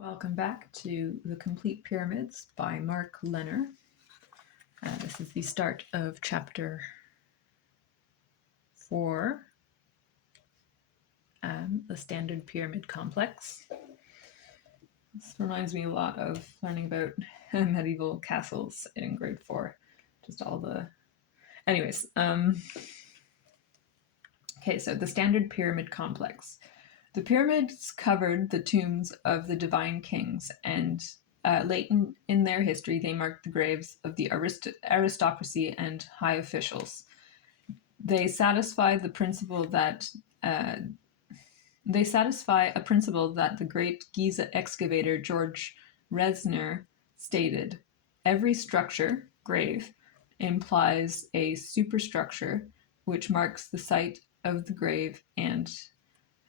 Welcome back to The Complete Pyramids by Mark Lenner. This is the start of chapter 4, the Standard Pyramid Complex. This reminds me a lot of learning about medieval castles in grade 4. Just all the... Anyways, okay, so the Standard Pyramid Complex. The pyramids covered the tombs of the divine kings, and late in their history, they marked the graves of the aristocracy and high officials. They satisfy a principle that the great Giza excavator George Resner stated: "Every structure, grave, implies a superstructure which marks the site of the grave and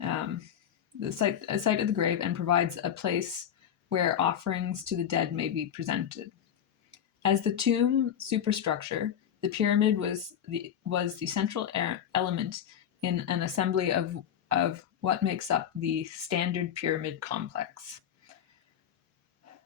a site of the grave and provides a place where offerings to the dead may be presented." As the tomb superstructure, the pyramid was the central element in an assembly of what makes up the Standard Pyramid Complex.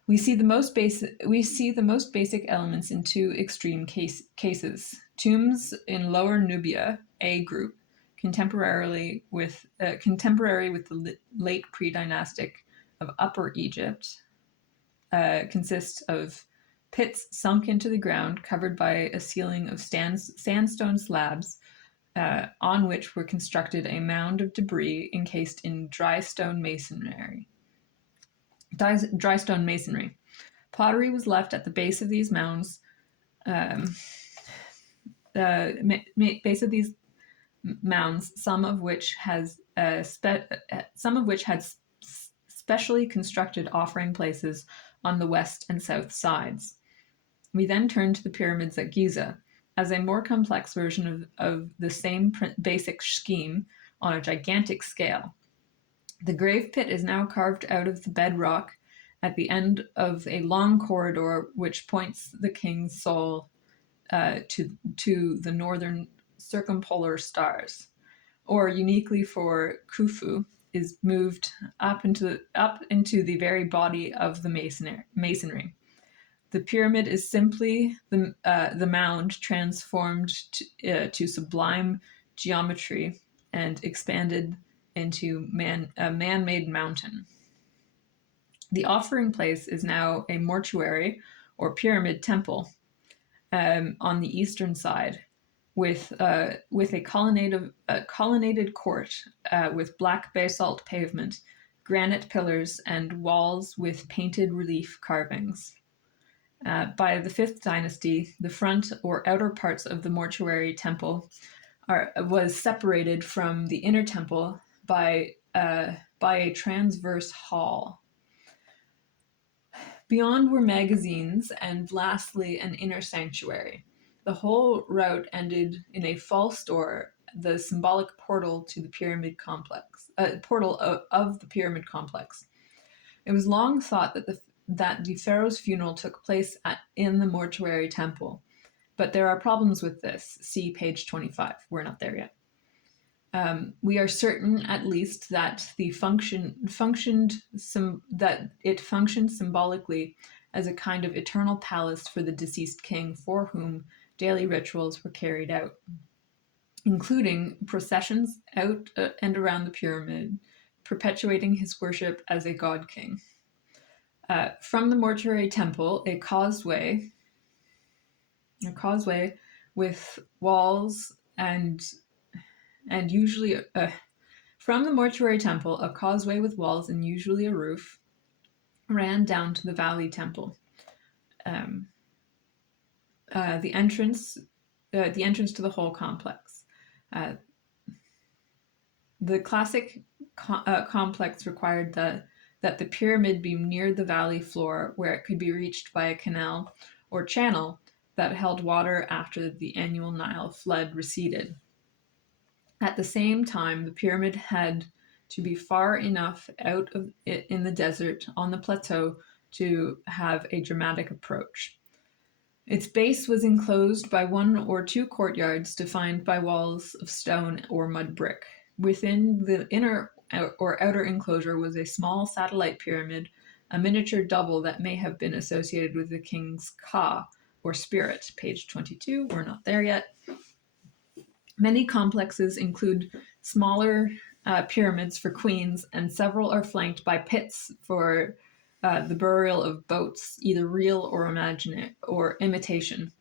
We see the most basic elements in two extreme cases: tombs in Lower Nubia, A group, contemporary with the late pre-dynastic of Upper Egypt, consists of pits sunk into the ground, covered by a ceiling of sandstone slabs, on which were constructed a mound of debris encased in dry stone masonry. Pottery was left at the base of these mounds. Some of which had specially constructed offering places on the west and south sides. We then turn to the pyramids at Giza as a more complex version of the same basic scheme on a gigantic scale. The grave pit is now carved out of the bedrock at the end of a long corridor which points the king's soul to the northern circumpolar stars, or uniquely for Khufu, is moved up into the very body of the masonry. The pyramid is simply the mound transformed to sublime geometry and expanded into a man-made mountain. The offering place is now a mortuary or pyramid temple on the eastern side, with a colonnaded court with black basalt pavement, granite pillars, and walls with painted relief carvings. By the 5th dynasty, the front or outer parts of the mortuary temple was separated from the inner temple by a transverse hall. Beyond were magazines, and lastly an inner sanctuary. The whole route ended in a false door, the symbolic portal to the pyramid complex. Of the pyramid complex. It was long thought that the pharaoh's funeral took place in the mortuary temple, but there are problems with this. See page 25. We're not there yet. We are certain, at least, that it functioned symbolically as a kind of eternal palace for the deceased king, for whom daily rituals were carried out, including processions out and around the pyramid, perpetuating his worship as a god king. From the mortuary temple, a causeway with walls and usually from the mortuary temple, a causeway with walls and usually a roof ran down to the valley temple. The entrance to the whole complex. The classic complex required that the pyramid be near the valley floor, where it could be reached by a canal or channel that held water after the annual Nile flood receded. At the same time, the pyramid had to be far enough out of it in the desert on the plateau to have a dramatic approach. Its base was enclosed by 1 or 2 courtyards defined by walls of stone or mud brick. Within the inner or outer enclosure was a small satellite pyramid a miniature double that may have been associated with the king's ka, or spirit. Page 22, we're not there yet. Many complexes include smaller pyramids for queens, and several are flanked by pits for the burial of boats, either real or imaginary or imitation.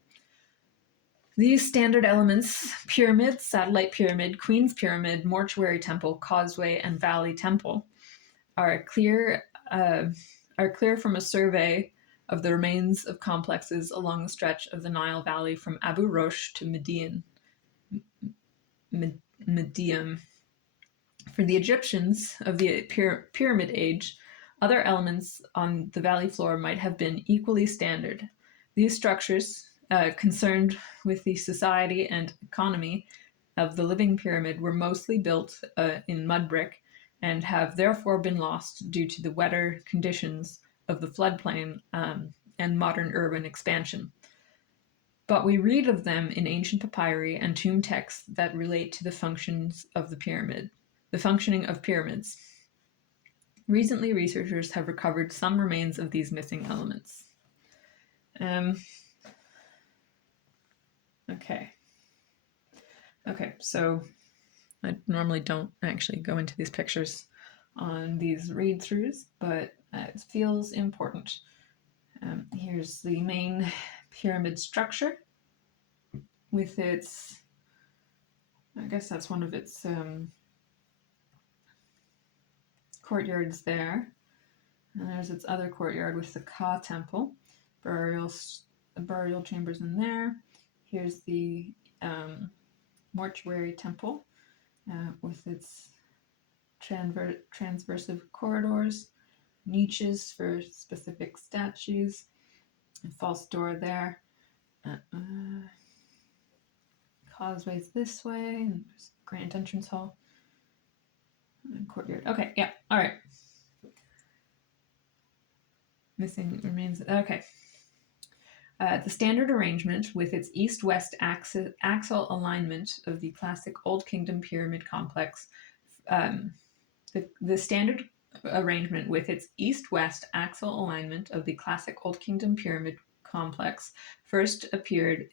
These standard elements, pyramid, satellite pyramid, queen's pyramid, mortuary temple, causeway, and valley temple, are clear from a survey of the remains of complexes along the stretch of the Nile Valley from Abu Rosh to Medium. For the Egyptians of the Pyramid Age, other elements on the valley floor might have been equally standard. These structures, concerned with the society and economy of the living pyramid, were mostly built in mud brick and have therefore been lost due to the wetter conditions of the floodplain and modern urban expansion. But we read of them in ancient papyri and tomb texts that relate to the functions of the functioning of pyramids. Recently, researchers have recovered some remains of these missing elements. Okay, so I normally don't actually go into these pictures on these read-throughs, but it feels important. Here's the main pyramid structure with its, I guess that's one of its courtyards there. And there's its other courtyard with the Ka temple, burial chambers in there. Here's the mortuary temple with its transversive corridors, niches for specific statues, a false door there. Causeways this way, and there's a grand entrance hall and courtyard. Okay, yeah, all right. Missing remains. Okay. The standard arrangement with its east-west axle alignment of the classic Old Kingdom pyramid complex. The standard arrangement with its east-west axle alignment of the classic Old Kingdom pyramid complex first appeared